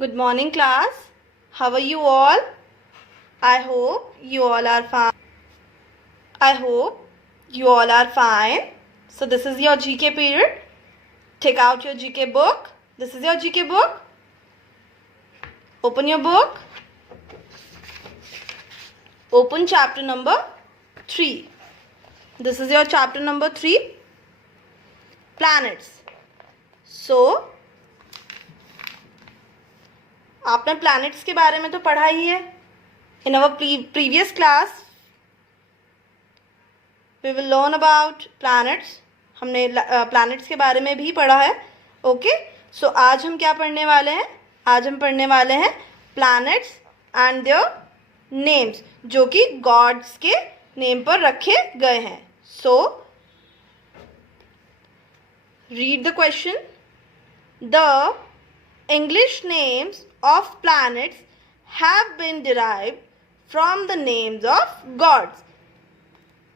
Good morning, class. How are you all? I hope you all are fine. So this is your GK period. Take out your GK book. This is your GK book. Open your book. Open chapter number 3. This is your chapter number 3. Planets. So आपने planets के बारे में तो पढ़ा ही है. In our previous class we will learn about planets. हमने planets के बारे में भी पढ़ा है. ओके, सो आज हम क्या पढ़ने वाले हैं? आज हम पढ़ने वाले हैं प्लैनेट्स एंड देयर नेम्स, जो कि गॉड्स के नेम पर रखे गए हैं. So read the question. The English names of planets have been derived from the names of gods.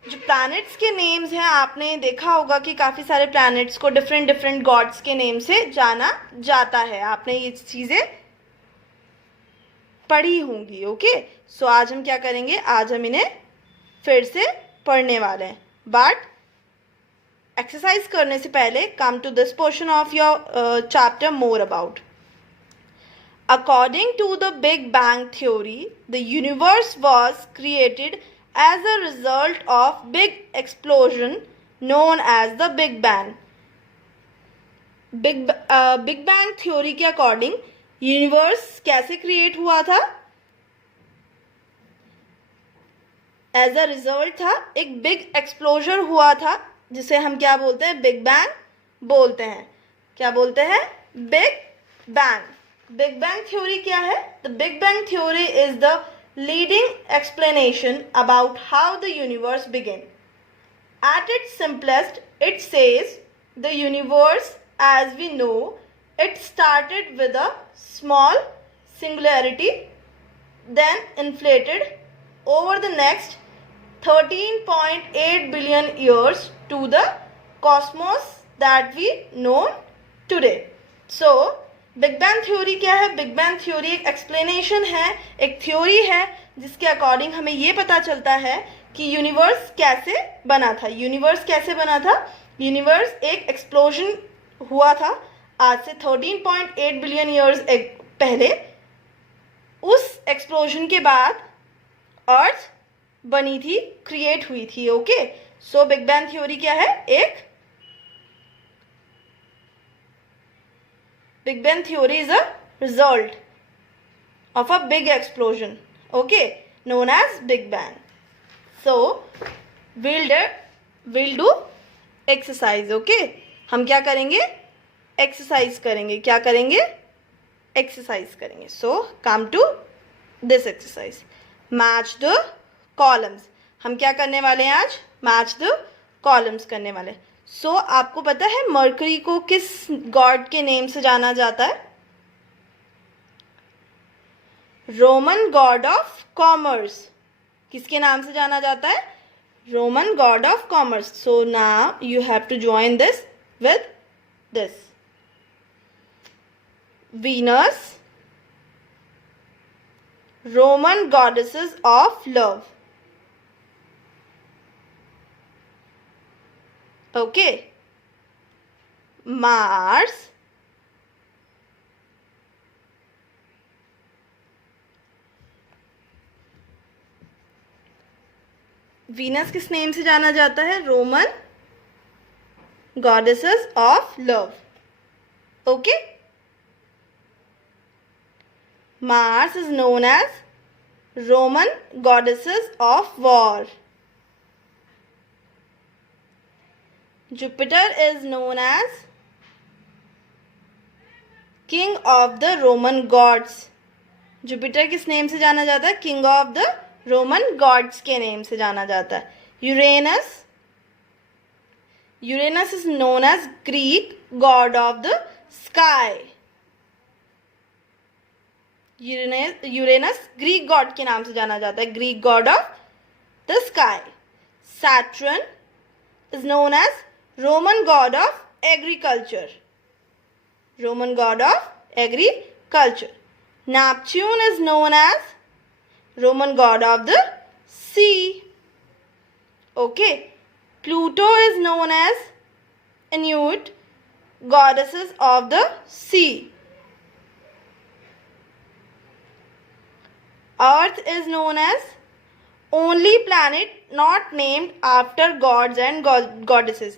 जो planets के names हैं, आपने देखा होगा कि काफ़ी सारे planets को different gods के name से जाना जाता है. आपने ये चीज़ें पढ़ी होंगी. ओके, सो आज हम क्या करेंगे? आज हम इन्हें फिर से पढ़ने वाले हैं. बट एक्सरसाइज करने से पहले come to this portion of your chapter more about. According to the Big Bang theory, the universe was created as a result of big explosion known as the Big Bang. Big Bang theory के according universe कैसे create हुआ था? As a result था, एक big explosion हुआ था जिसे हम क्या बोलते हैं? Big Bang बोलते हैं. क्या बोलते हैं? Big Bang. Big Bang theory क्या है? The Big Bang theory is the leading explanation about how the universe began. At its simplest, it says the universe as we know it started with a small singularity, then inflated over the next 13.8 billion years to the cosmos that we know today. So big bang theory क्या है? Big bang theory एक explanation है, एक theory है जिसके according हमें ये पता चलता है कि यूनिवर्स कैसे बना था. यूनिवर्स कैसे बना था? यूनिवर्स एक एक्सप्लोजन हुआ था आज से 13.8 बिलियन ईयर्स पहले. उस एक्सप्लोजन के बाद अर्थ बनी थी, क्रिएट हुई थी. Okay, so big bang theory क्या है? एक Big Bang theory is a result of a big explosion, okay, known as Big Bang. So we'll do exercise. okay, हम क्या करेंगे? एक्सरसाइज करेंगे. क्या करेंगे? एक्सरसाइज करेंगे. So come to this exercise. Match the columns. हम क्या करने वाले हैं आज? Match the columns करने वाले. सो आपको पता है मर्करी को किस गॉड के नेम से जाना जाता है? Roman god of commerce. किसके नाम से जाना जाता है? Roman god of commerce. So now you have to join this with this. Venus, Roman goddesses of love. Okay, Mars, Venus किस नेम से जाना जाता है? Roman goddesses of love. Okay, Mars is known as Roman goddesses of war. Jupiter is known as King of the Roman gods. Jupiter किस name से जाना जाता है? King of the Roman gods के नेम से जाना जाता है. Uranus is known as Greek god of the sky. Uranus Greek god के नाम से जाना जाता है, Greek god of the sky. Saturn is known as Roman god of agriculture. Roman god of agriculture. Neptune is known as Roman god of the sea. Okay. Pluto is known as Inuit goddesses of the sea. Earth is known as only planet not named after gods and goddesses.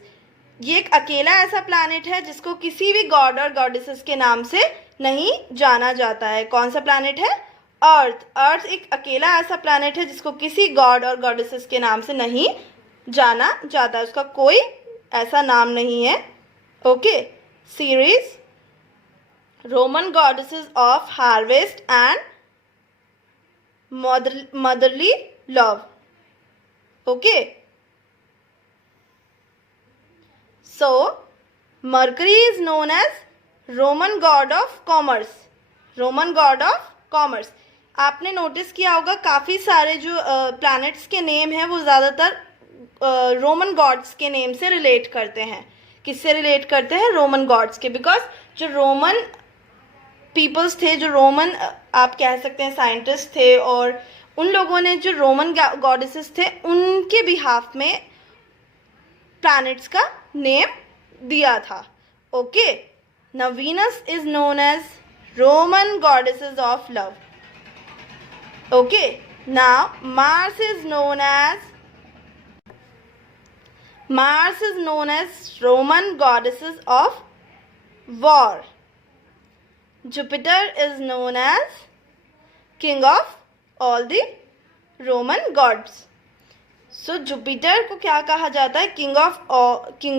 ये एक अकेला ऐसा planet है जिसको किसी भी God और goddesses के नाम से नहीं जाना जाता है. कौन सा प्लैनेट है? अर्थ. अर्थ एक अकेला ऐसा प्लैनेट है जिसको किसी गॉड और गॉडेसेस के नाम से नहीं जाना जाता है. उसका कोई ऐसा नाम नहीं है. Okay. Series Roman goddesses of harvest and motherly love. Okay. So Mercury is known as Roman god of commerce. Roman god of commerce. आपने नोटिस किया होगा काफ़ी सारे जो प्लैनेट्स के नेम हैं वो ज़्यादातर रोमन गॉड्स के नेम से रिलेट करते हैं. किससे रिलेट करते हैं? रोमन गॉड्स के. बिकॉज जो रोमन पीपल्स थे, जो रोमन आप कह सकते हैं साइंटिस्ट थे, और उन लोगों ने जो रोमन गॉडेसेस थे उनके बिहाफ में प्लैनेट्स का नेम दिया था. Okay. Now Venus is known as Roman goddesses of love. Okay. Now Mars is known as Roman goddesses of war. Jupiter is known as king of all the Roman gods. So Jupiter को क्या कहा जाता है? king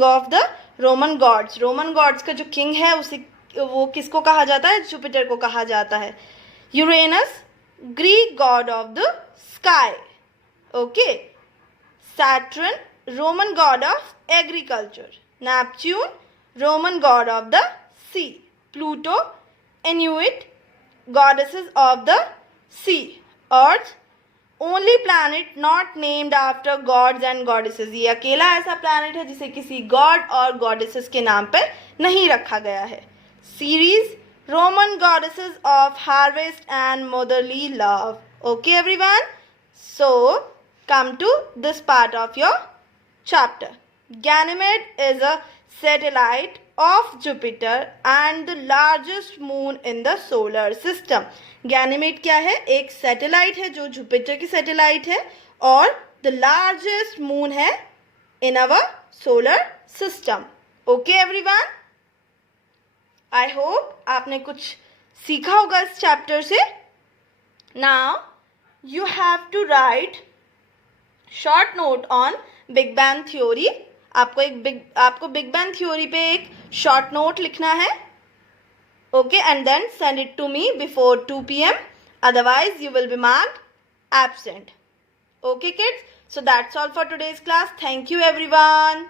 of the Roman gods. Roman gods का जो king है उसे वो किसको कहा जाता है? Jupiter को कहा जाता है. Uranus, Greek god of the sky. Okay. Saturn, Roman god of agriculture. Neptune, Roman god of the sea. Pluto, Inuit goddesses of the sea. Earth, only planet not named after gods and goddesses. ये अकेला ऐसा planet है जिसे किसी God और goddesses के नाम पर नहीं रखा गया है. Series Roman goddesses of harvest and motherly love. Okay everyone. So come to this part of your chapter. Ganymede is a satellite of Jupiter and the largest moon in the solar system. Ganymede क्या है? एक satellite है जो Jupiter की satellite है और the largest moon है in our solar system. Okay everyone? I hope आपने कुछ सीखा होगा इस चैप्टर से. Now you have to write short note on Big Bang Theory. आपको बिग बैंग थ्योरी पे एक शॉर्ट नोट लिखना है. Okay. And then send it to me before 2 PM. Otherwise you will be marked absent. Okay kids. So that's all for today's class. Thank you everyone.